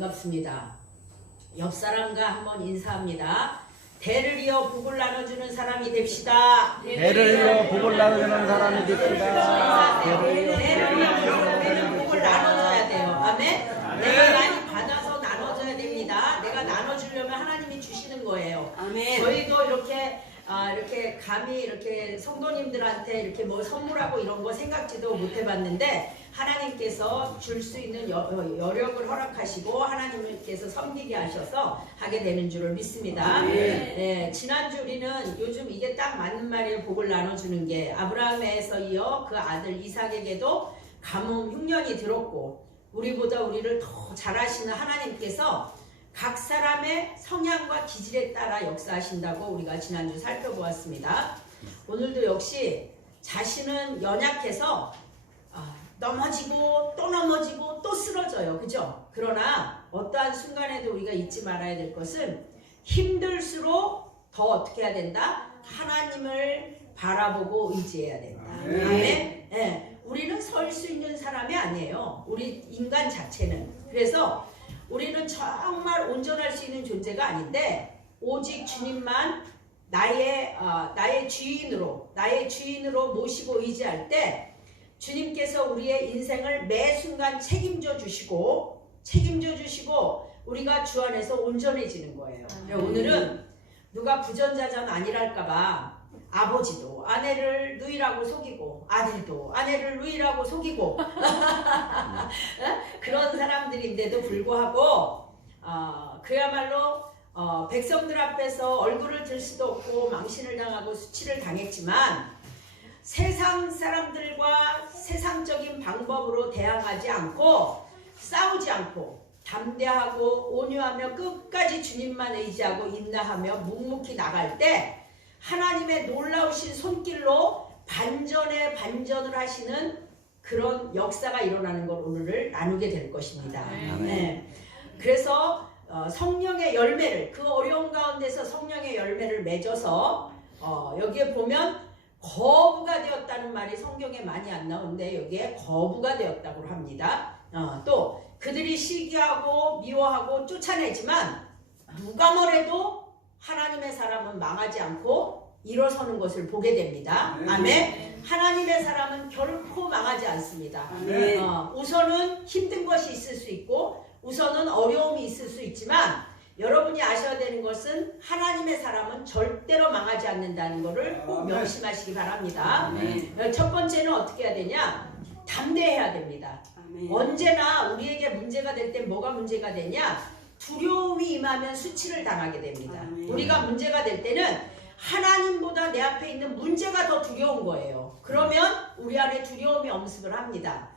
반갑습니다. 옆 사람과 한번 인사합니다. 대를 이어 복을 나눠주는 사람이 됩시다. 대를 이어 복을 나누는 사람이 됩시다. 대를 이어 복을 나눠줘야 돼요. 아멘. 내가 많이 받아서 나눠줘야 됩니다. 내가 나눠주려면 하나님이 주시는 거예요. 아멘. 저희도 이렇게 감히 이렇게 성도님들한테 이렇게 뭐 선물하고 이런 거 생각지도 못 해봤는데 하나님께서 줄 수 있는 여력을 허락하시고 하나님께서 섬기게 하셔서 하게 되는 줄을 믿습니다. 네, 지난주 우리는 요즘 이게 딱 맞는 말이에요. 복을 나눠주는 게 아브라함에서 이어 그 아들 이삭에게도 가뭄 흉년이 들었고 우리보다 우리를 더 잘하시는 하나님께서 각 사람의 성향과 기질에 따라 역사하신다고 우리가 지난주 살펴보았습니다. 오늘도 역시 자신은 연약해서 넘어지고 또 넘어지고 또 쓰러져요. 그죠? 그러나 어떠한 순간에도 우리가 잊지 말아야 될 것은 힘들수록 더 어떻게 해야 된다? 하나님을 바라보고 의지해야 된다. 아멘. 네. 우리는 설 수 있는 사람이 아니에요. 우리 인간 자체는. 그래서 우리는 정말 온전할 수 있는 존재가 아닌데 오직 주님만 나의 주인으로 모시고 의지할 때 주님께서 우리의 인생을 매 순간 책임져 주시고 우리가 주 안에서 온전해지는 거예요. 오늘은 누가 부전자전 아니랄까봐 아버지도 아내를 누이라고 속이고 아들도 아내를 누이라고 속이고 그런 사람들인데도 불구하고 그야말로 백성들 앞에서 얼굴을 들 수도 없고 망신을 당하고 수치를 당했지만 세상 사람들과 세상적인 방법으로 대항하지 않고 싸우지 않고 담대하고 온유하며 끝까지 주님만 의지하고 인내하며 묵묵히 나갈 때 하나님의 놀라우신 손길로 반전에 반전을 하시는 그런 역사가 일어나는 걸 오늘을 나누게 될 것입니다. 네. 그래서 성령의 열매를 그 어려운 가운데서 성령의 열매를 맺어서 여기에 보면 거부가 되었다는 말이 성경에 많이 안 나오는데 여기에 거부가 되었다고 합니다. 또 그들이 시기하고 미워하고 쫓아내지만 누가 뭐래도 하나님의 사람은 망하지 않고 일어서는 것을 보게 됩니다. 아멘. 하나님의 사람은 결코 망하지 않습니다. 우선은 힘든 것이 있을 수 있고 우선은 어려움이 있을 수 있지만 여러분이 아셔야 되는 것은 하나님의 사람은 절대로 망하지 않는다는 것을 꼭 명심하시기 바랍니다. 첫 번째는 어떻게 해야 되냐? 담대해야 됩니다. 언제나 우리에게 문제가 될 때 뭐가 문제가 되냐? 두려움이 임하면 수치를 당하게 됩니다. 우리가 문제가 될 때는 하나님보다 내 앞에 있는 문제가 더 두려운 거예요. 그러면 우리 안에 두려움이 엄습을 합니다.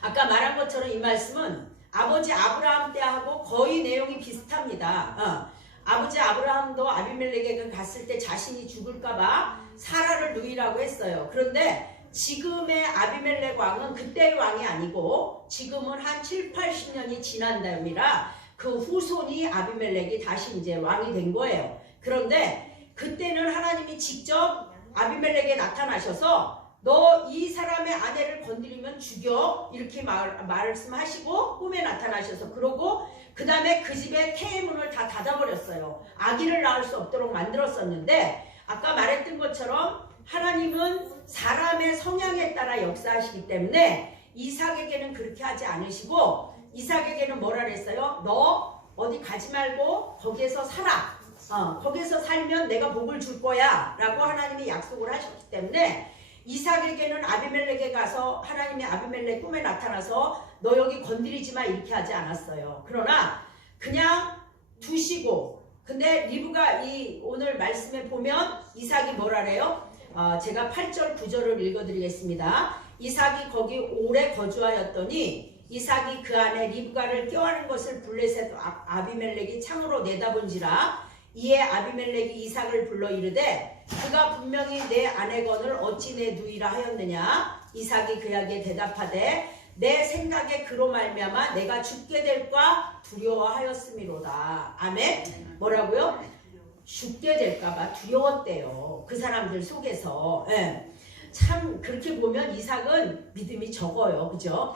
아까 말한 것처럼 이 말씀은 아버지 아브라함 때하고 거의 내용이 비슷합니다. 아버지 아브라함도 아비멜렉에게 갔을 때 자신이 죽을까봐 사라를 누이라고 했어요. 그런데 지금의 아비멜렉 왕은 그때의 왕이 아니고 지금은 한 7, 80년이 지난 다음이라 그 후손이 아비멜렉이 다시 이제 왕이 된 거예요. 그런데 그때는 하나님이 직접 아비멜렉에 나타나셔서 너 이 사람의 아내를 건드리면 죽여 이렇게 말씀하시고 꿈에 나타나셔서 그러고 그 다음에 그 집의 태문을 다 닫아버렸어요. 아기를 낳을 수 없도록 만들었었는데 아까 말했던 것처럼 하나님은 사람의 성향에 따라 역사하시기 때문에 이삭에게는 그렇게 하지 않으시고 이삭에게는 뭐라 그랬어요? 너 어디 가지 말고 거기에서 살아. 거기에서 살면 내가 복을 줄 거야 라고 하나님이 약속을 하셨기 때문에 이삭에게는 아비멜렉에 가서 하나님이 아비멜렉 꿈에 나타나서 너 여기 건드리지 마 이렇게 하지 않았어요. 그러나 그냥 두시고 근데 리브가 이 오늘 말씀에 보면 이삭이 뭐라 그래요? 제가 8절 9절을 읽어드리겠습니다. 이삭이 거기 오래 거주하였더니 이삭이 그 안에 리브가를 껴안은 것을 블레셋 아비멜렉이 창으로 내다본지라 이에 아비멜렉이 이삭을 불러 이르되 그가 분명히 내 아내건을 어찌 내 누이라 하였느냐. 이삭이 그에게 대답하되 내 생각에 그로 말미암아 내가 죽게 될까 두려워하였음이로다. 아멘. 뭐라고요? 죽게 될까봐 두려웠대요. 그 사람들 속에서. 참 그렇게 보면 이삭은 믿음이 적어요. 그죠?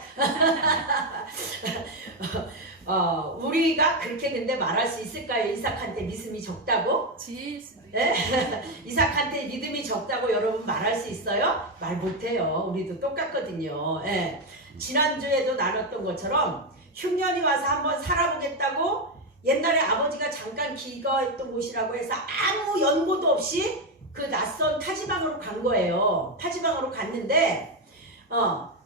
우리가 그렇게 근데 말할 수 있을까요? 이삭한테 믿음이 적다고? 지혜일 수도 있어요. 네? 이삭한테 믿음이 적다고 여러분 말할 수 있어요? 말 못해요. 우리도 똑같거든요. 예. 지난주에도 나눴던 것처럼 흉년이 와서 한번 살아보겠다고 옛날에 아버지가 잠깐 기거했던 곳이라고 해서 아무 연고도 없이 그 낯선 타지방으로 간 거예요. 타지방으로 갔는데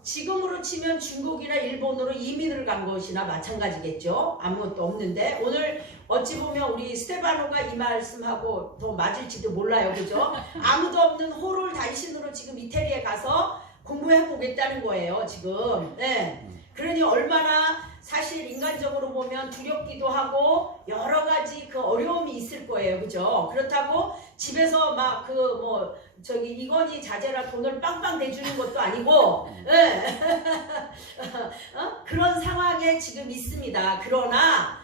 지금으로 치면 중국이나 일본으로 이민을 간 것이나 마찬가지겠죠. 아무것도 없는데 오늘 어찌 보면 우리 스테바노가 이 말씀하고 더 맞을지도 몰라요. 그죠? 아무도 없는 호롤 단신으로 지금 이태리에 가서 공부해 보겠다는 거예요. 지금. 네. 그러니 얼마나 사실 인간적으로 보면 두렵기도 하고 여러 가지 그 어려움이 있을 거예요. 그죠? 그렇다고 집에서 막 이건희 자제라 돈을 빵빵 대주는 것도 아니고 네. 그런 상황에 지금 있습니다. 그러나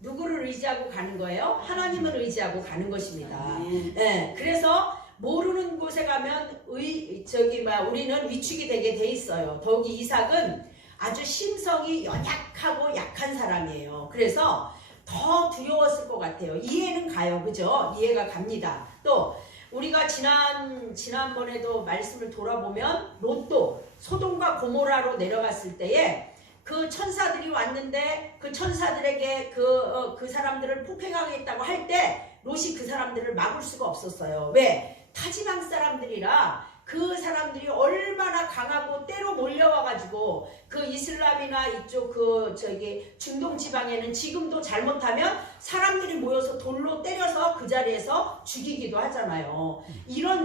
누구를 의지하고 가는 거예요? 하나님을 의지하고 가는 것입니다. 네. 그래서 모르는 곳에 가면 우리는 위축이 되게 돼 있어요. 더욱이 이삭은 아주 심성이 연약하고 약한 사람이에요. 그래서 더 두려웠을 것 같아요. 이해는 가요. 그죠? 이해가 갑니다. 또 우리가 지난번에도 말씀을 돌아보면 롯도 소돔과 고모라로 내려갔을 때에 그 천사들이 왔는데 그 천사들에게 그 사람들을 폭행하겠다고 할 때 롯이 그 사람들을 막을 수가 없었어요. 왜? 타지방 사람들이라 그 사람들이 얼마나 강하고 때로 몰려와가지고 그 이슬람이나 이쪽 중동 지방에는 지금도 잘못하면 사람들이 모여서 돌로 때려서 그 자리에서 죽이기도 하잖아요.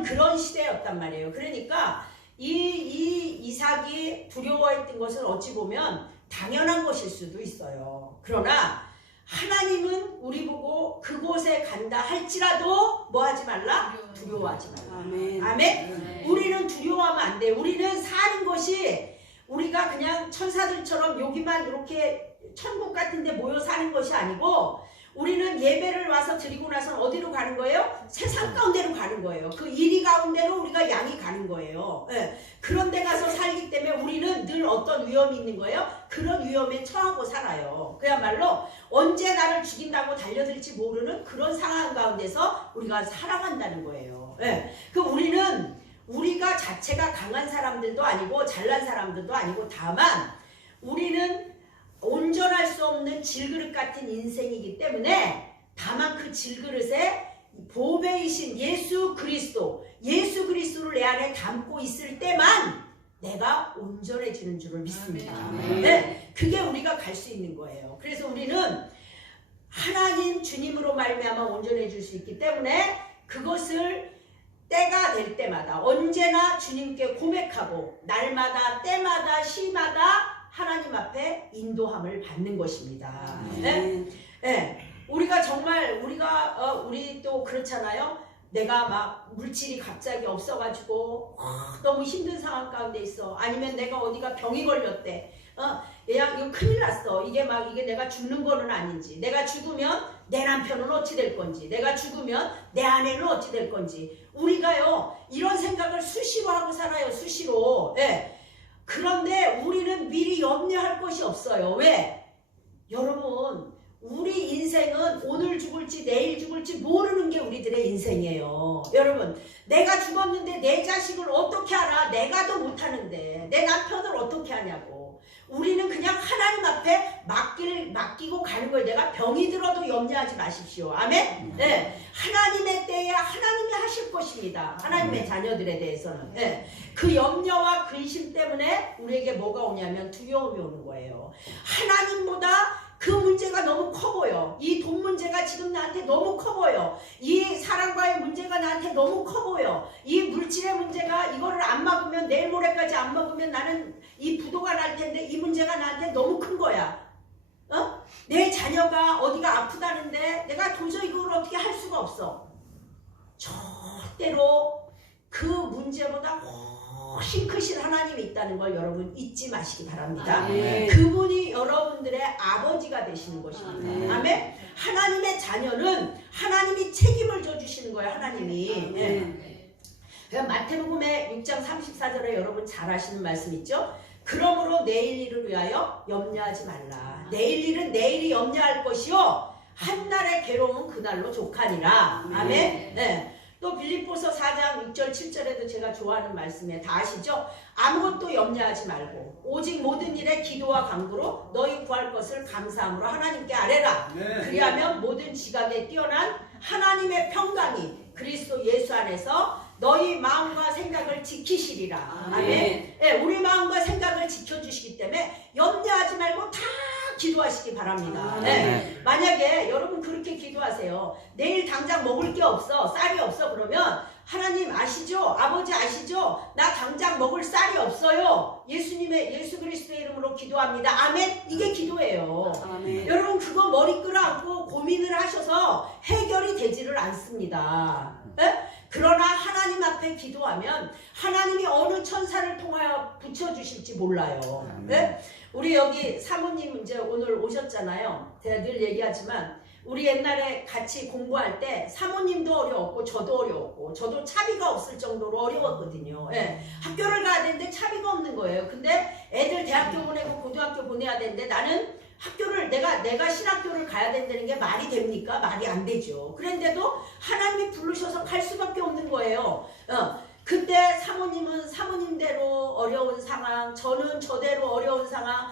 그런 시대였단 말이에요. 그러니까 이삭이 두려워했던 것은 어찌 보면 당연한 것일 수도 있어요. 그러나 하나님은 우리 보고 그곳에 간다 할지라도 뭐 하지 말라? 두려워하지 말라. 아멘. 아멘? 우리는 두려워하면 안 돼. 우리는 사는 것이 우리가 그냥 천사들처럼 여기만 이렇게 천국 같은 데 모여 사는 것이 아니고 우리는 예배를 와서 드리고 나서 어디로 가는 거예요? 세상 가운데로 가는 거예요. 그 이리 가운데로 우리가 양이 가는 거예요. 네. 그런 데 가서 살기 때문에 우리는 늘 어떤 위험이 있는 거예요? 그런 위험에 처하고 살아요. 그야말로 언제 나를 죽인다고 달려들지 모르는 그런 상황 가운데서 우리가 살아간다는 거예요. 네. 우리가 자체가 강한 사람들도 아니고 잘난 사람들도 아니고 다만 우리는 온전할 수 없는 질그릇 같은 인생이기 때문에 다만 그 질그릇에 보배이신 예수 그리스도를 내 안에 담고 있을 때만 내가 온전해지는 줄을 믿습니다. 네, 그게 우리가 갈 수 있는 거예요. 그래서 우리는 하나님 주님으로 말미암아 온전해질 수 있기 때문에 그것을 때가 될 때마다 언제나 주님께 고백하고 날마다 때마다 시마다 하나님 앞에 인도함을 받는 것입니다. 네? 네. 우리가 우리 또 그렇잖아요. 내가 막 물질이 갑자기 없어가지고 너무 힘든 상황 가운데 있어. 아니면 내가 어디가 병이 걸렸대. 얘야 이거 큰일 났어. 이게 내가 죽는 거는 아닌지. 내가 죽으면 내 남편은 어찌 될 건지. 내가 죽으면 내 아내는 어찌 될 건지. 우리가요 이런 생각을 수시로 하고 살아요. 수시로. 네. 그런데 우리는 미리 염려할 것이 없어요. 왜? 여러분 우리 인생은 오늘 죽을지 내일 죽을지 모르는 게 우리들의 인생이에요. 여러분 내가 죽었는데 내 자식을 어떻게 알아? 내가 더 못하는데 내 남편을 어떻게 하냐고. 우리는 그냥 하나님 앞에 맡기고 가는 거예요. 내가 병이 들어도 염려하지 마십시오. 아멘? 네. 하나님의 때에 하나님이 하실 것입니다. 하나님의 자녀들에 대해서는. 네. 그 염려와 근심 때문에 우리에게 뭐가 오냐면 두려움이 오는 거예요. 하나님보다 그 문제가 너무 커 보여. 이 돈 문제가 지금 나한테 너무 커 보여. 이 사랑과의 문제가 나한테 너무 커 보여. 이 물질의 문제가 이거를 안 막으면 내일 모레까지 안 먹으면 나는 이 부도가 날 텐데 이 문제가 나한테 너무 큰 거야. 내 자녀가 어디가 아프다는데 내가 도저히 이걸 어떻게 할 수가 없어. 절대로 그 문제보다 훨씬 크신 하나님이 있다는 걸 여러분 잊지 마시기 바랍니다. 아멘. 그분이 여러분들의 아버지가 되시는 것입니다. 아멘. 하나님의 자녀는 하나님이 책임을 져주시는 거예요. 하나님이. 예. 마태복음의 6장 34절에 여러분 잘 아시는 말씀 있죠? 그러므로 내일 일을 위하여 염려하지 말라. 내일 일은 내일이 염려할 것이요 한날의 괴로움은 그날로 족하니라. 아멘. 네. 또 빌립보서 4장 6절 7절에도 제가 좋아하는 말씀에 다 아시죠? 아무것도 염려하지 말고 오직 모든 일에 기도와 간구로 너희 구할 것을 감사함으로 하나님께 아뢰라. 그리하면 모든 지각에 뛰어난 하나님의 평강이 그리스도 예수 안에서 너희 마음과 생각을 지키시리라. 아멘. 네, 우리 마음과 생각을 지켜주시기 때문에 염려하지 말고 다 기도하시기 바랍니다. 네. 만약에 여러분 그렇게 기도하세요. 내일 당장 먹을 게 없어, 쌀이 없어 그러면 하나님 아시죠? 아버지 아시죠? 나 당장 먹을 쌀이 없어요. 예수 그리스도의 이름으로 기도합니다. 아멘. 이게 기도예요. 아멘. 여러분 그거 머리 끌어안고 고민을 하셔서 해결이 되지를 않습니다. 네? 그러나 하나님 앞에 기도하면 하나님이 어느 천사를 통하여 붙여주실지 몰라요. 네? 우리 여기 사모님 이제 오늘 오셨잖아요. 제가 늘 얘기하지만 우리 옛날에 같이 공부할 때 사모님도 어려웠고 저도 어려웠고 저도 차비가 없을 정도로 어려웠거든요. 예. 학교를 가야 되는데 차비가 없는 거예요. 근데 애들 대학교 보내고 고등학교 보내야 되는데 나는 학교를 내가 신학교를 가야 된다는 게 말이 됩니까? 말이 안 되죠. 그런데도 하나님이 부르셔서 갈 수밖에 없는 거예요. 그때 사모님은 사모님대로 어려운 상황, 저는 저대로 어려운 상황,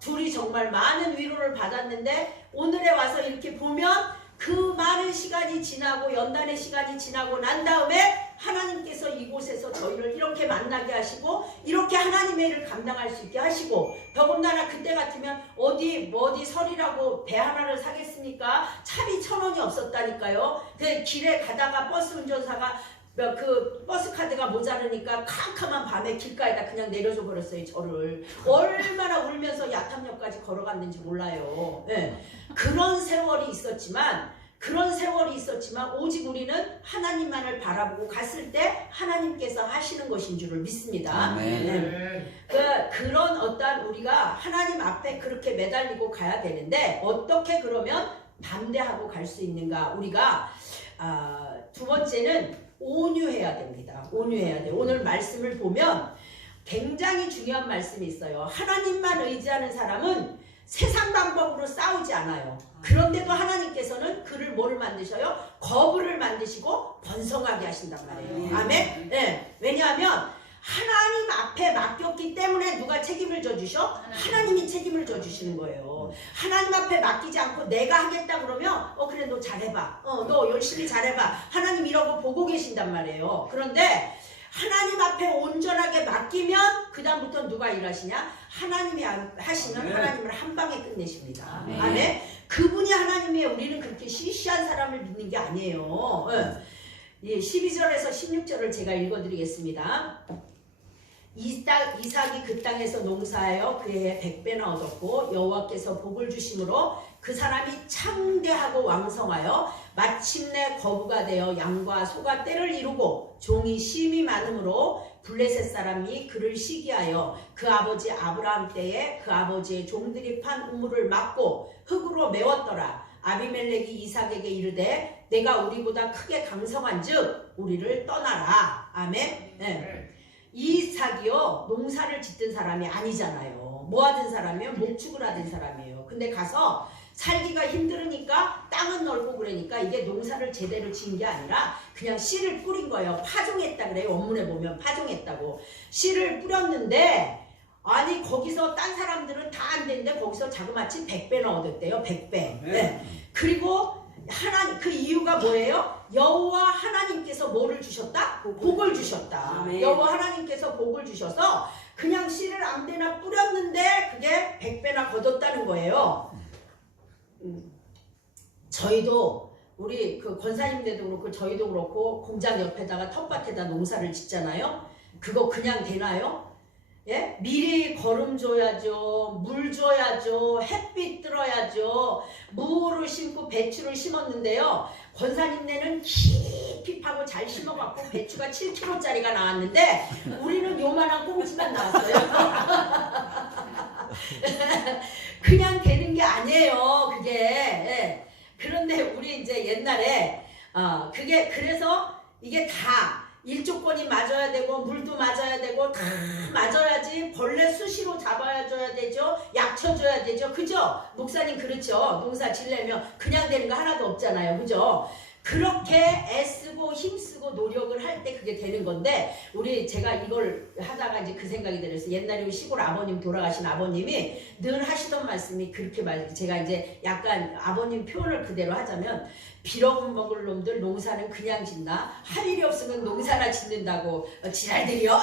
둘이 정말 많은 위로를 받았는데 오늘에 와서 이렇게 보면 그 많은 시간이 지나고 연단의 시간이 지나고 난 다음에 하나님께서 이곳에서 저희를 이렇게 만나게 하시고 이렇게 하나님의 일을 감당할 수 있게 하시고 더군다나 그때 같으면 어디 설이라고 배 하나를 사겠습니까? 차비 1,000원이 없었다니까요. 그 길에 가다가 버스 운전사가 그 버스 카드가 모자르니까 캄캄한 밤에 길가에다 그냥 내려줘 버렸어요. 저를 얼마나 울면서 야탐역까지 걸어갔는지 몰라요. 네. 그런 세월이 있었지만 오직 우리는 하나님만을 바라보고 갔을 때 하나님께서 하시는 것인 줄을 믿습니다. 네. 그런 어떤 우리가 하나님 앞에 그렇게 매달리고 가야 되는데 어떻게 그러면 담대하고 갈 수 있는가? 우리가 두 번째는 온유해야 됩니다. 온유해야 돼요. 오늘 말씀을 보면 굉장히 중요한 말씀이 있어요. 하나님만 의지하는 사람은 세상 방법으로 싸우지 않아요. 그런데도 하나님께서는 그를 뭐를 만드셔요? 거부를 만드시고 번성하게 하신단 말이에요. 아멘? 네. 왜냐하면 하나님 앞에 맡겼기 때문에 누가 책임을 져주셔? 하나님이 책임을 져주시는 거예요. 하나님 앞에 맡기지 않고 내가 하겠다 그러면 그래 너 잘해봐. 너 열심히 잘해봐. 하나님 이러고 보고 계신단 말이에요. 그런데 하나님 앞에 온전하게 맡기면 그 다음부터 누가 일하시냐? 하나님이 하시면 하나님을 한 방에 끝내십니다. 아멘. 그분이 하나님이에요. 우리는 그렇게 시시한 사람을 믿는 게 아니에요. 12절에서 16절을 제가 읽어드리겠습니다. 이삭이 그 땅에서 농사하여 그 해에 100배나 얻었고 여호와께서 복을 주심으로 그 사람이 창대하고 왕성하여 마침내 거부가 되어 양과 소가 떼를 이루고 종이 심이 많으므로 블레셋 사람이 그를 시기하여 그 아버지 아브라함 때에 그 아버지의 종들이 판 우물을 막고 흙으로 메웠더라. 아비멜렉이 이삭에게 이르되 내가 우리보다 크게 강성한즉 우리를 떠나라. 아멘. 네. 이삭이요 농사를 짓던 사람이 아니잖아요. 뭐 하던 사람이요? 목축을 하던 사람이에요. 근데 가서 살기가 힘들으니까 땅은 넓고 그러니까 이게 농사를 제대로 지은 게 아니라 그냥 씨를 뿌린 거예요. 파종했다 그래요. 원문에 보면 파종했다고. 씨를 뿌렸는데 아니 거기서 딴 사람들은 다 안 되는데 거기서 자그마치 100배나 얻었대요. 100배. 네. 그리고 그 이유가 뭐예요? 여호와 하나님께서 뭐를 주셨다? 복을 주셨다. 아멘. 여호와 하나님께서 복을 주셔서 그냥 씨를 아무데나 뿌렸는데 그게 100배나 거뒀다는 거예요. 저희도 우리 그 권사님들도 그렇고 저희도 그렇고 공장 옆에다가 텃밭에다 농사를 짓잖아요. 그거 그냥 되나요? 예? 미리 거름 줘야죠. 물 줘야죠. 햇빛 들어야죠. 무를 심고 배추를 심었는데요. 권사님네는 깊이 파고 잘 심어갖고 배추가 7kg짜리가 나왔는데 우리는 요만한 꽁지만 나왔어요. 그냥 되는 게 아니에요. 그게. 예. 그런데 우리 이제 옛날에 그게 그래서 이게 다 일조권이 맞아야 되고 물도 맞아야 되고 다 맞아야지 벌레 수시로 잡아줘야 되죠. 약 쳐줘야 되죠. 그죠? 목사님 그렇죠. 농사 지려면 그냥 되는 거 하나도 없잖아요. 그죠? 그렇게 애쓰고 힘쓰고 노력을 할 때 그게 되는 건데 제가 이걸 하다가 이제 그 생각이 들었어요. 옛날에 우리 시골 아버님 돌아가신 아버님이 늘 하시던 말씀이 그렇게 제가 이제 약간 아버님 표현을 그대로 하자면 빌어먹을 놈들 농사는 그냥 짓나? 할 일이 없으면 농사나 짓는다고 지랄들이요.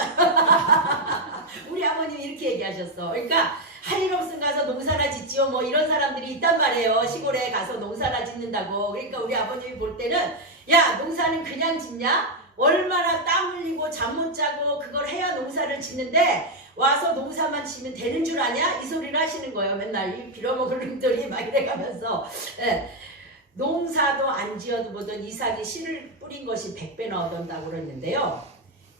우리 아버님이 이렇게 얘기하셨어. 그러니까 할 일 없으면 가서 농사나 짓지요. 뭐 이런 사람들이 있단 말이에요. 시골에 가서 농사나 짓는다고. 그러니까 우리 아버님이 볼 때는 야 농사는 그냥 짓냐? 얼마나 땀 흘리고 잠 못 자고 그걸 해야 농사를 짓는데 와서 농사만 지면 되는 줄 아냐? 이 소리를 하시는 거예요. 맨날 이 빌어먹을 놈들이 막 이래가면서. 예. 농사도 안 지어도 보던 이삭이 씨를 뿌린 것이 100배나 얻었다고 그랬는데요.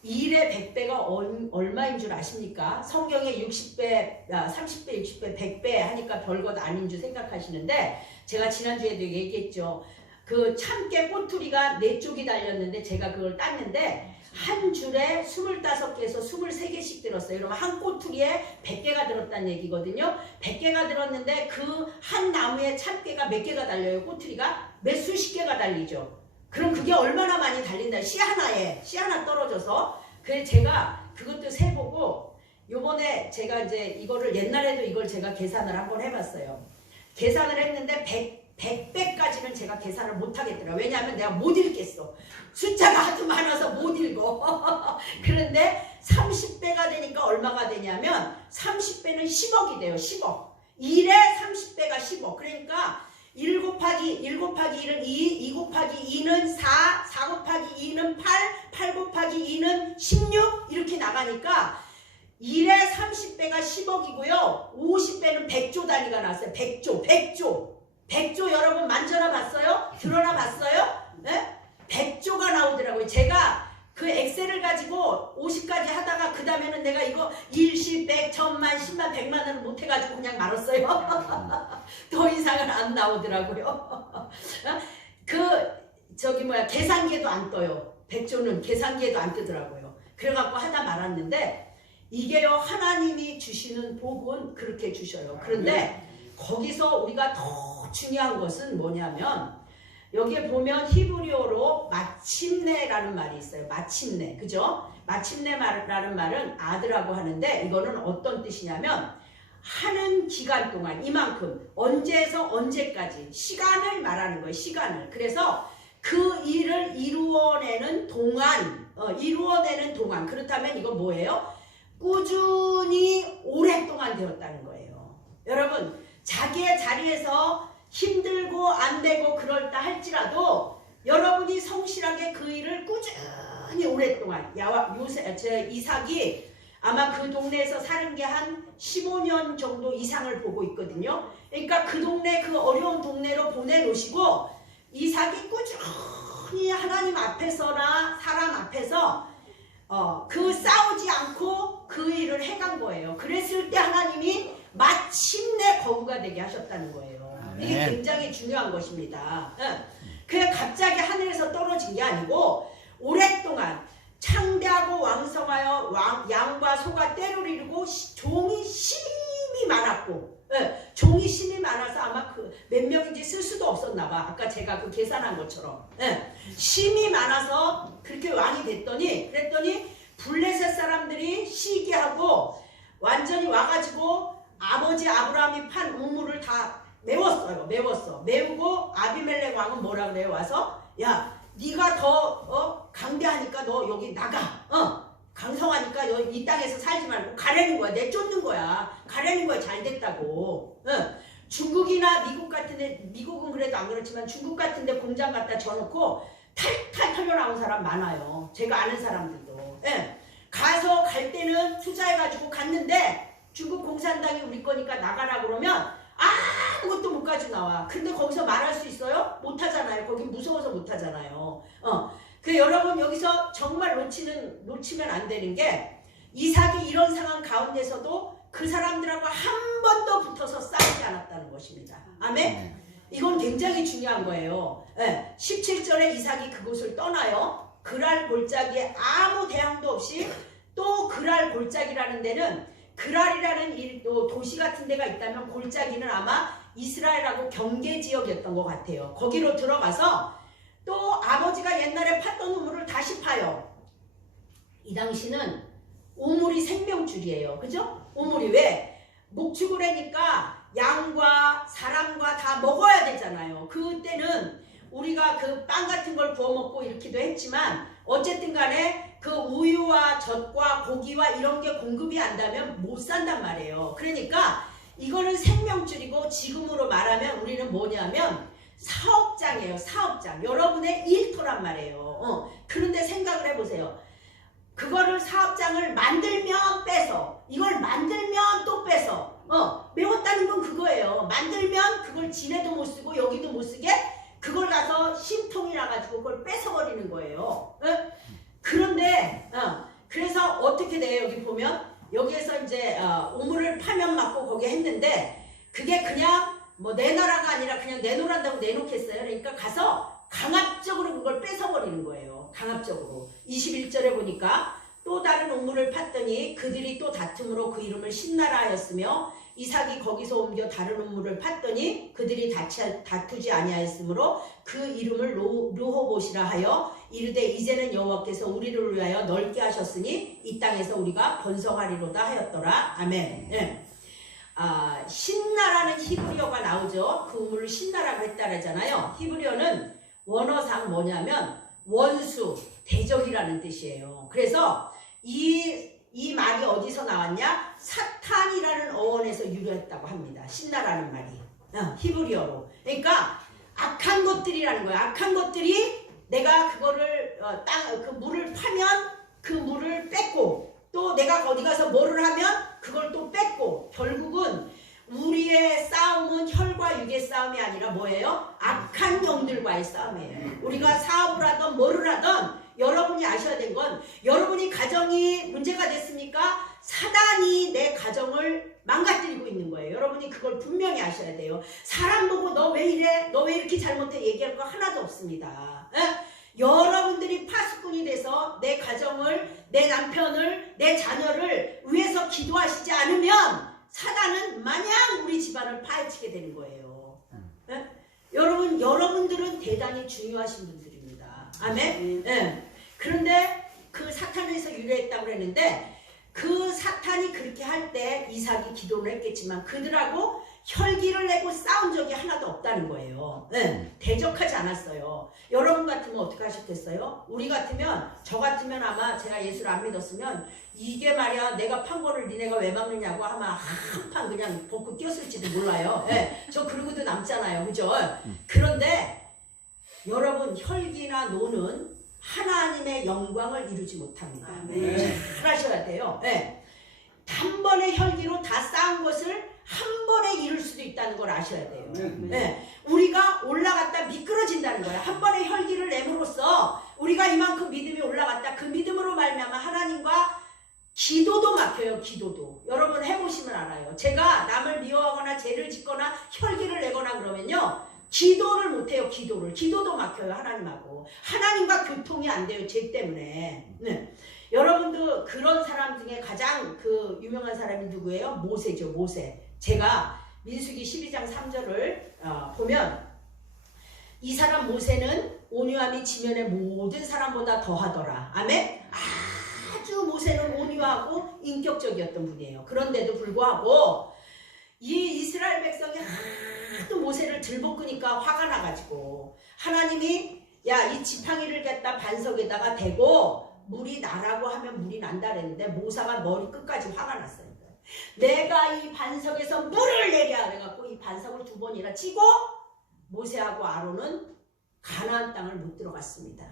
일의 100배가 얼마인 줄 아십니까? 성경에 60배, 30배, 60배, 100배 하니까 별것 아닌 줄 생각하시는데 제가 지난주에도 얘기했죠. 그 참깨 꼬투리가 4쪽이 달렸는데 제가 그걸 땄는데 한 줄에 25개에서 23개씩 들었어요. 그러면 한 꼬투리에 100개가 들었다는 얘기거든요. 100개가 들었는데 그 한 나무에 참깨가 몇 개가 달려요? 꼬투리가 몇 수십 개가 달리죠. 그럼 그게 얼마나 많이 달린다. 씨 하나 떨어져서. 그래서 제가 그것도 세보고 요번에 제가 이제 이거를 옛날에도 이걸 제가 계산을 한번 해봤어요. 계산을 했는데 100배까지는 제가 계산을 못하겠더라. 왜냐하면 내가 못 읽겠어. 숫자가 하도 많아서 못 읽어. 그런데 30배가 되니까 얼마가 되냐면 30배는 10억이 돼요. 10억. 1에 30배가 10억. 그러니까 1 곱하기 1은 2 곱하기 2는 4 곱하기 2는 8 곱하기 2는 16 이렇게 나가니까 1에 30배가 10억이고요. 50배는 100조 단위가 나왔어요. 100조 여러분 만져나 봤어요? 들어나 봤어요? 네? 100조가 나오더라고요. 제가 그 엑셀을 가지고 50까지 하다가 그 다음에는 내가 이거 1, 10, 100, 1000만, 10만, 100만원을 못해가지고 그냥 말았어요. 더 이상은 안 나오더라고요. 계산기에도 안 떠요. 100조는 계산기에도 안 뜨더라고요. 그래갖고 하다 말았는데 이게요 하나님이 주시는 복은 그렇게 주셔요. 그런데 거기서 우리가 더 중요한 것은 뭐냐면 여기에 보면 히브리어로 마침내라는 말이 있어요. 마침내. 그죠? 마침내라는 말은 아들하고 하는데 이거는 어떤 뜻이냐면 하는 기간 동안 이만큼 언제에서 언제까지 시간을 말하는 거예요. 시간을. 그래서 그 일을 이루어내는 동안 그렇다면 이거 뭐예요? 꾸준히 오랫동안 되었다는 거예요. 여러분 자기의 자리에서 힘들고 안 되고 그럴다 할지라도 여러분이 성실하게 그 일을 꾸준히 오랫동안 이삭이 아마 그 동네에서 사는 게 한 15년 정도 이상을 보고 있거든요. 그러니까 그 동네 그 어려운 동네로 보내놓으시고 이삭이 꾸준히 하나님 앞에서나 사람 앞에서 그 싸우지 않고 그 일을 해간 거예요. 그랬을 때 하나님이 마침내 거구가 되게 하셨다는 거예요. 이게 굉장히 중요한 것입니다. 그냥 갑자기 하늘에서 떨어진 게 아니고 오랫동안 창대하고 왕성하여 양과 소가 때를 이루고 종이 심이 많았고 종이 심이 많아서 아마 그 몇 명인지 쓸 수도 없었나 봐. 아까 제가 그 계산한 것처럼 심이 많아서 그렇게 왕이 그랬더니 블레셋 사람들이 시기하고 완전히 와가지고 아버지 아브라함이 판 우물을 다 메우고 아비멜렉 왕은 뭐라 그래요? 와서 야 네가 더 강대하니까 너 여기 나가. 강성하니까 이 땅에서 살지 말고 가라는 거야. 내쫓는 거야. 가라는 거야. 잘 됐다고. 중국이나 미국 같은데 미국은 그래도 안 그렇지만 중국 같은데 공장 갖다 줘놓고 탈탈 털려나온 사람 많아요. 제가 아는 사람들도. 가서 갈 때는 투자해가지고 갔는데 중국 공산당이 우리 거니까 나가라 그러면 아무것도 못 가지고 나와. 근데 거기서 말할 수 있어요? 못하잖아요. 거기 무서워서 못하잖아요. 여러분 여기서 정말 놓치면 안 되는 게 이삭이 이런 상황 가운데서도 그 사람들하고 한 번도 붙어서 싸우지 않았다는 것입니다. 아멘? 이건 굉장히 중요한 거예요. 17절에 이삭이 그곳을 떠나요. 그랄 골짜기에 아무 대항도 없이 또 그랄 골짜기라는 데는 그랄이라는 또 도시 같은 데가 있다면 골짜기는 아마 이스라엘하고 경계 지역이었던 것 같아요. 거기로 들어가서 또 아버지가 옛날에 팠던 우물을 다시 파요. 이 당시는 우물이 생명줄이에요. 그죠? 우물이 왜? 목축을하니까 양과 사람과 다 먹어야 되잖아요. 그때는 우리가 그 빵 같은 걸 구워 먹고 이렇게도 했지만 어쨌든 간에 그 우유와 젖과 고기와 이런 게 공급이 안 되면 못 산단 말이에요. 그러니까 이거는 생명줄이고 지금으로 말하면 우리는 뭐냐면 사업장이에요. 사업장. 여러분의 일터란 말이에요. 그런데 생각을 해보세요. 그거를 사업장을 만들면 빼서 이걸 만들면 또 빼서 메웠다는 건 그거예요. 만들면 그걸 지네도 못 쓰고 여기도 못 쓰게 그걸 가서 심통이 나가지고 그걸 뺏어버리는 거예요. 그런데 그래서 어떻게 돼요? 여기 보면 여기에서 이제 우물을 파면 맞고 거기 했는데 그게 그냥 뭐 내놔라가 아니라 그냥 내놓으란다고 내놓겠어요. 그러니까 가서 강압적으로 그걸 뺏어버리는 거예요. 강압적으로. 21절에 보니까 또 다른 우물을 팠더니 그들이 또 다툼으로 그 이름을 신나라 하였으며 이삭이 거기서 옮겨 다른 우물을 팠더니 그들이 다투지 아니하였으므로 그 이름을 르호봇이라 하여 이르되 이제는 여호와께서 우리를 위하여 넓게 하셨으니 이 땅에서 우리가 번성하리로다 하였더라. 아멘. 네. 신나라는 히브리어가 나오죠. 그 우물을 신나라고 했다 그랬잖아요. 히브리어는 원어상 뭐냐면 원수, 대적이라는 뜻이에요. 그래서 이 말이 어디서 나왔냐? 사탄이라는 어원에서 유래했다고 합니다. 신나라는 말이 히브리어로. 그러니까 악한 것들이라는 거예요. 악한 것들이 내가 그거를 그 물을 파면 그 물을 뺏고 또 내가 어디 가서 뭐를 하면 그걸 또 뺏고 결국은 우리의 싸움은 혈과 육의 싸움이 아니라 뭐예요? 악한 영들과의 싸움이에요. 우리가 사업을 하든 뭐를 하든 여러분이 아셔야 된 건 여러분이 가정이 문제가 됐습니까? 사단이 내 가정을 망가뜨리고 있는 거예요. 여러분이 그걸 분명히 아셔야 돼요. 사람 보고 너 왜 이래? 너 왜 이렇게 잘못해? 얘기할 거 하나도 없습니다. 여러분들이 파수꾼이 돼서 내 가정을, 내 남편을, 내 자녀를 위해서 기도하시지 않으면 사단은 마냥 우리 집안을 파헤치게 되는 거예요. 여러분들은 대단히 중요하신 분들입니다. 아멘? 그런데 그 사탄에서 유래했다고 그랬는데 그 사탄이 그렇게 할 때 이삭이 기도를 했겠지만 그들하고 혈기를 내고 싸운 적이 하나도 없다는 거예요. 대적하지 않았어요. 여러분 같으면 어떻게 하셨겠어요? 우리 같으면 저 같으면 아마 제가 예수를 안 믿었으면 이게 말이야 내가 판 거를 니네가 왜 막느냐고 아마 한 판 그냥 벗고 뛰었을지도 몰라요. 저 그러고도 남잖아요. 그죠? 그런데 여러분 혈기나 노는 하나님의 영광을 이루지 못합니다. 잘 하셔야 돼요. 단번에 혈기로 다 쌓은 것을 한 번에 이룰 수도 있다는 걸 아셔야 돼요. 우리가 올라갔다 미끄러진다는 거예요. 한 번에 혈기를 내므로써 우리가 이만큼 믿음이 올라갔다. 그 믿음으로 말미암아 하나님과 기도도 막혀요. 기도도. 여러분 해보시면 알아요. 제가 남을 미워하거나 죄를 짓거나 혈기를 내거나 그러면요. 기도를 못해요. 기도도 막혀요. 하나님하고. 하나님과 교통이 안 돼요. 죄 때문에. 여러분도 그런 사람 중에 가장 그 유명한 사람이 누구예요? 모세죠. 모세. 제가 민수기 12장 3절을 보면 이 사람 모세는 온유함이 지면의 모든 사람보다 더하더라. 아멘? 아주 모세는 온유하고 인격적이었던 분이에요. 그런데도 불구하고 이 이스라엘 백성이 하도 모세를 들볶으니까 화가 나가지고 하나님이 야, 이 지팡이를 갖다 반석에다가 대고 물이 나라고 하면 물이 난다 그랬는데 모세가 머리 끝까지 화가 났어요. 내가 이 반석에서 물을 내게 그래갖고 이 반석을 2번이나 치고 모세하고 아론은 가나안 땅을 못 들어갔습니다.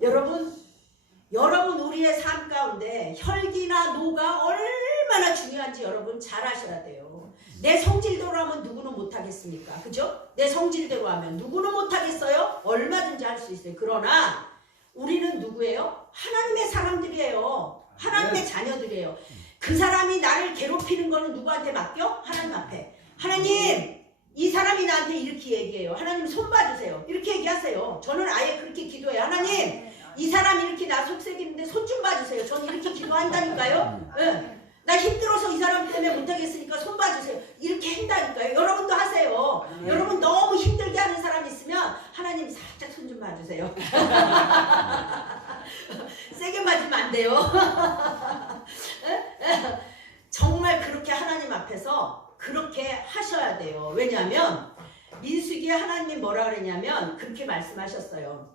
여러분 우리의 삶 가운데 혈기나 노가 얼마나 중요한지 여러분 잘 아셔야 돼요. 내 성질대로 하면 누구는 못하겠습니까? 그죠? 내 성질대로 하면 누구는 못하겠어요? 얼마든지 할 수 있어요. 그러나 우리는 누구예요? 하나님의 사람들이에요. 하나님의 자녀들이에요. 그 사람이 나를 괴롭히는 거는 누구한테 맡겨? 하나님 앞에. 하나님 이 사람이 나한테 이렇게 얘기해요. 하나님 손 봐주세요. 이렇게 얘기하세요. 저는 아예 그렇게 기도해요. 하나님 이 사람이 이렇게 나 속색이는데 손 좀 봐주세요. 저는 이렇게 기도한다니까요. 네. 나 힘들어서 이 사람 때문에 못하겠으니까 손 봐주세요. 이렇게 한다니까요. 여러분도 하세요. 여러분 너무 힘들게 하는 사람 있으면 하나님 살짝 손 좀 봐주세요. 세게 맞으면 안 돼요. 정말 그렇게 하나님 앞에서 그렇게 하셔야 돼요. 왜냐하면 민수기에 하나님이 뭐라 그랬냐면 그렇게 말씀하셨어요.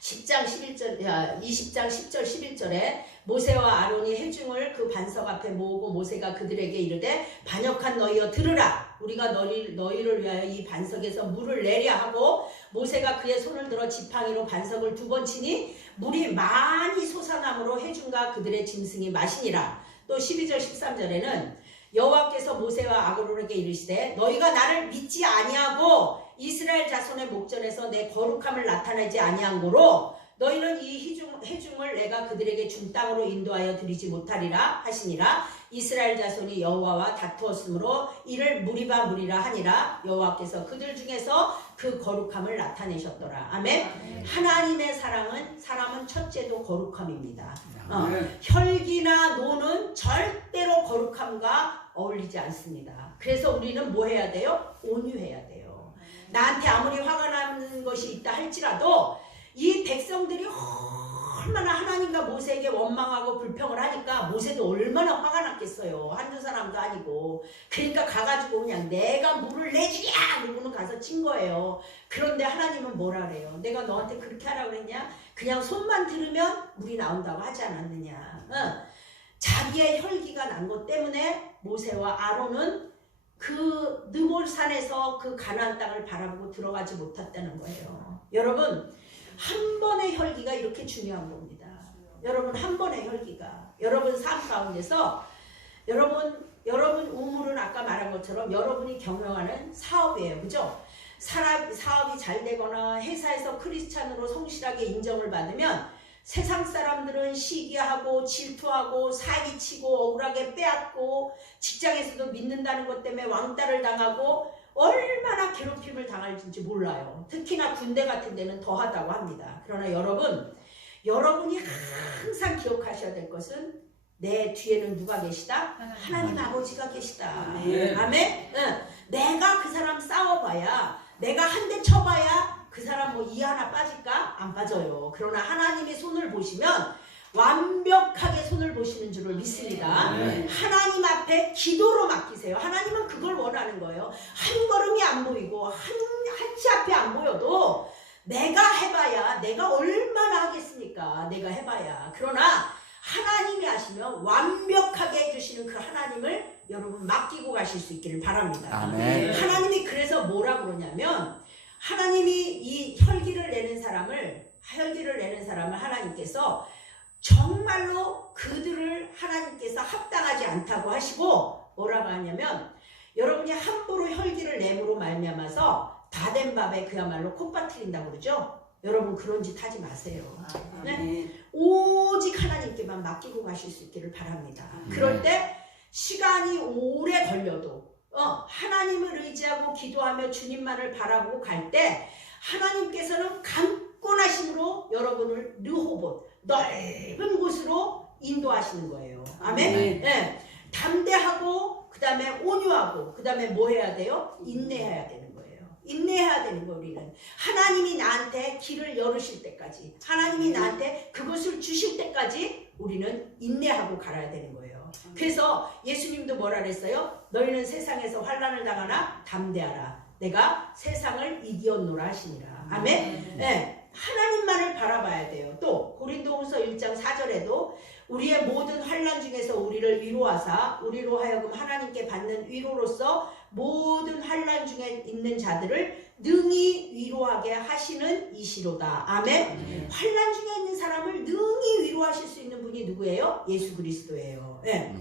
20장 10절 11절에 모세와 아론이 회중을 그 반석 앞에 모으고 모세가 그들에게 이르되 반역한 너희여 들으라. 우리가 너희를 위하여 이 반석에서 물을 내려 하고 모세가 그의 손을 들어 지팡이로 반석을 2번 치니 물이 많이 솟아나므로 회중과 그들의 짐승이 마시니라. 또 12절 13절에는 여호와께서 모세와 아론에게 이르시되 너희가 나를 믿지 아니하고 이스라엘 자손의 목전에서 내 거룩함을 나타내지 아니한 고로 너희는 이 회중을 내가 그들에게 준 땅으로 인도하여 드리지 못하리라 하시니라. 이스라엘 자손이 여호와와 다투었으므로 이를 무리라 하니라. 여호와께서 그들 중에서 그 거룩함을 나타내셨더라. 아멘. 하나님의 사람은 첫째도 거룩함입니다. 혈기나 노는 절대로 거룩함과 어울리지 않습니다. 그래서 우리는 뭐 해야 돼요? 온유해야 돼요. 나한테 아무리 화가 나는 것이 있다 할지라도 이 백성들이 얼마나 하나님과 모세에게 원망하고 불평을 하니까 모세도 얼마나 화가 났겠어요. 한두 사람도 아니고. 그러니까 가가지고 그냥 내가 물을 내주랴 이러고는 가서 친 거예요. 그런데 하나님은 뭐라 그래요? 내가 너한테 그렇게 하라고 했냐? 그냥 손만 들으면 물이 나온다고 하지 않았느냐. 자기의 혈기가 난 것 때문에 모세와 아론은 그 느볼산에서 그 가나안 땅을 바라보고 들어가지 못했다는 거예요. 여러분 한 번의 혈기가 이렇게 중요한 겁니다. 여러분 한 번의 혈기가 여러분 삶 가운데서 여러분 우물은 아까 말한 것처럼 여러분이 경영하는 사업이에요. 그죠? 사업이 잘 되거나 회사에서 크리스찬으로 성실하게 인정을 받으면 세상 사람들은 시기하고 질투하고 사기치고 억울하게 빼앗고 직장에서도 믿는다는 것 때문에 왕따를 당하고 얼마나 괴롭힘을 당할지 몰라요. 특히나 군대 같은 데는 더하다고 합니다. 그러나 여러분이 항상 기억하셔야 될 것은 내 뒤에는 누가 계시다? 하나님 아버지가 계시다. 아멘? 내가 그 사람 싸워봐야 내가 한 대 쳐봐야 그 사람 뭐 이 하나 빠질까? 안 빠져요. 그러나 하나님이 손을 보시면 완벽하게 손을 보시는 줄을 믿습니다. 하나님 앞에 기도로 맡기세요. 하나님은 그걸 원하는 거예요. 한 걸음이 안 보이고 한 치 앞이 안 보여도 내가 해봐야 내가 얼마나 하겠습니까? 내가 해봐야. 그러나 하나님이 하시면 완벽하게 해주시는 그 하나님을 여러분 맡기고 가실 수 있기를 바랍니다. 아멘. 하나님이 그래서 뭐라 그러냐면 하나님이 이 혈기를 내는 사람을 하나님께서 정말로 그들을 하나님께서 합당하지 않다고 하시고 뭐라고 하냐면 여러분이 함부로 혈기를 내므로 말미암아서 다 된 밥에 그야말로 콧바트린다고 그러죠. 여러분 그런 짓 하지 마세요. 네? 오직 하나님께만 맡기고 가실 수 있기를 바랍니다. 그럴 때 시간이 오래 걸려도 하나님을 의지하고 기도하며 주님만을 바라보고 갈 때 하나님께서는 강권하심으로 여러분을 르호봇 넓은 곳으로 인도하시는 거예요. 아멘. 네. 담대하고 그 다음에 온유하고 그 다음에 뭐 해야 돼요? 인내해야 되는 거예요. 인내해야 되는 거 우리는. 하나님이 나한테 길을 열으실 때까지 하나님이 나한테 그것을 주실 때까지 우리는 인내하고 갈아야 되는 거예요. 그래서 예수님도 뭐라 그랬어요? 너희는 세상에서 환난을 당하나 담대하라. 내가 세상을 이기었노라 하시니라. 아멘. 네. 하나님만을 바라봐야 돼요. 또 고린도후서 1장 4절에도 우리의 모든 환난 중에서 우리를 위로하사 우리로 하여금 하나님께 받는 위로로서 모든 환난 중에 있는 자들을 능히 위로하게 하시는 이시로다. 아멘. 환난 중에 있는 사람을 능히 위로하실 수 있는 분이 누구예요? 예수 그리스도예요. 네.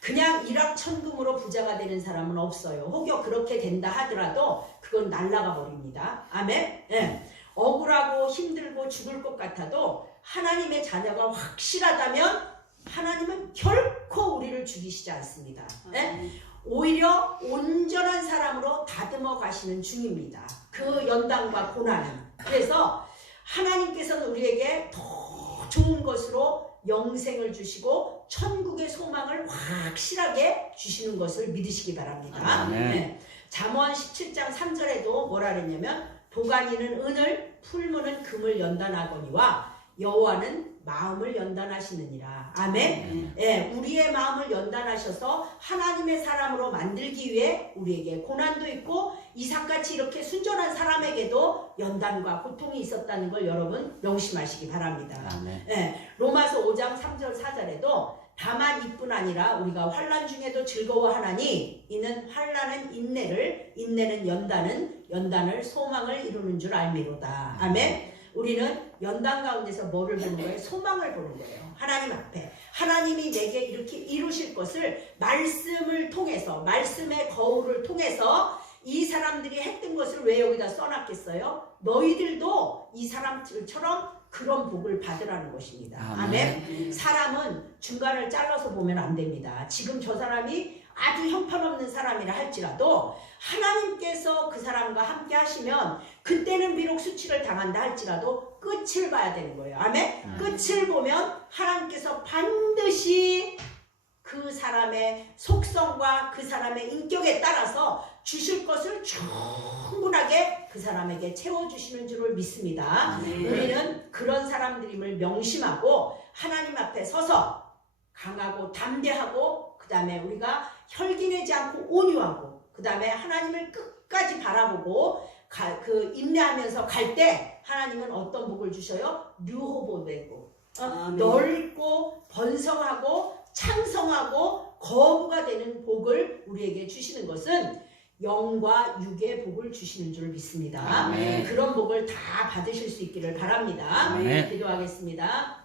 그냥 일확천금으로 부자가 되는 사람은 없어요. 혹여 그렇게 된다 하더라도 그건 날아가 버립니다. 아멘. 네. 억울하고 힘들고 죽을 것 같아도 하나님의 자녀가 확실하다면 하나님은 결코 우리를 죽이지 죽이시지 않습니다. 네? 오히려 온전한 사람으로 다듬어 가시는 중입니다. 그 연단과 고난은. 그래서 하나님께서는 우리에게 더 좋은 것으로 영생을 주시고 천국의 소망을 확실하게 주시는 것을 믿으시기 바랍니다. 네. 잠언 17장 3절에도 뭐라 그랬냐면 도가니는 은을 풀무는 금을 연단하거니와 여호와는 마음을 연단하시느니라. 아멘. 예, 우리의 마음을 연단하셔서 하나님의 사람으로 만들기 위해 우리에게 고난도 있고 이삭같이 이렇게 순전한 사람에게도 연단과 고통이 있었다는 걸 여러분 명심하시기 바랍니다. 예, 로마서 5장 3절 4절에도 다만 이뿐 아니라 우리가 환난 중에도 즐거워하나니 이는 환난은 인내를, 인내는 연단을 소망을 이루는 줄 알미로다. 아멘. 우리는 연단 가운데서 뭐를 보는 거예요? 소망을 보는 거예요. 하나님 앞에. 하나님이 내게 이렇게 이루실 것을 말씀을 통해서, 말씀의 거울을 통해서 이 사람들이 했던 것을 왜 여기다 써놨겠어요? 너희들도 이 사람들처럼 그런 복을 받으라는 것입니다. 아멘. 사람은 중간을 잘라서 보면 안 됩니다. 지금 저 사람이 아주 형편없는 사람이라 할지라도 하나님께서 그 사람과 함께 하시면 그때는 비록 수치를 당한다 할지라도 끝을 봐야 되는 거예요. 아멘. 끝을 보면 하나님께서 반드시 그 사람의 속성과 그 사람의 인격에 따라서 주실 것을 충분하게 그 사람에게 채워주시는 줄을 믿습니다. 우리는 그런 사람들임을 명심하고 하나님 앞에 서서 강하고 담대하고 그 다음에 우리가 혈기내지 않고 온유하고 그 다음에 하나님을 끝까지 바라보고 인내하면서 갈 때 하나님은 어떤 복을 주셔요? 류호보되고 넓고 번성하고 창성하고 거부가 되는 복을 우리에게 주시는 것은 영과 육의 복을 주시는 줄 믿습니다. 그런 복을 다 받으실 수 있기를 바랍니다. 기도하겠습니다.